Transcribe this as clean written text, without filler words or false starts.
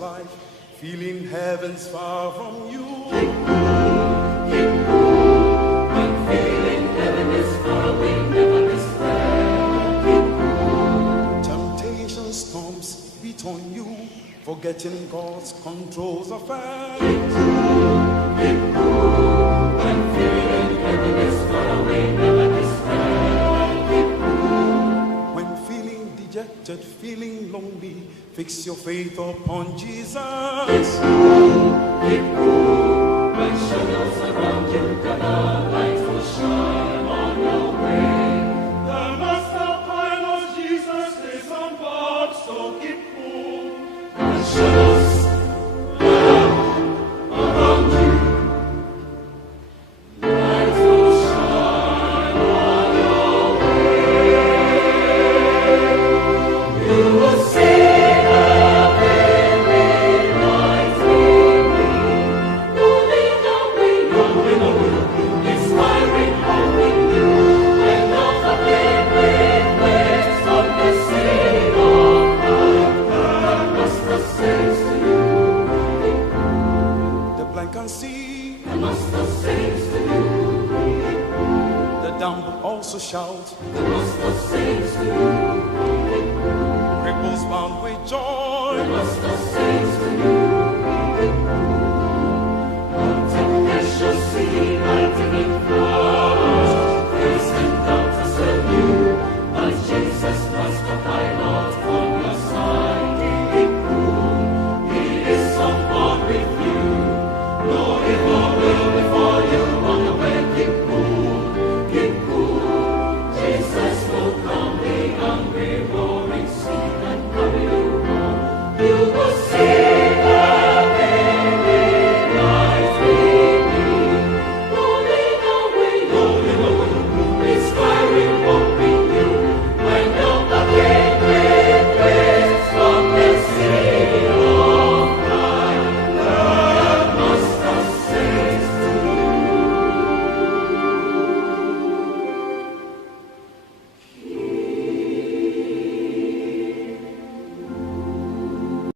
Life, feeling heaven's far from you. Keep cool, when feeling heaven is far away, never despair. Keep cool. Temptation storms beat on you, forgetting God's controls affairs. Keep cool, when feeling heaven is far away, never despair. Keep cool. When feeling dejected, feeling lonely, fix your faith upon Jesus. Keep cool, when shadows around you gather.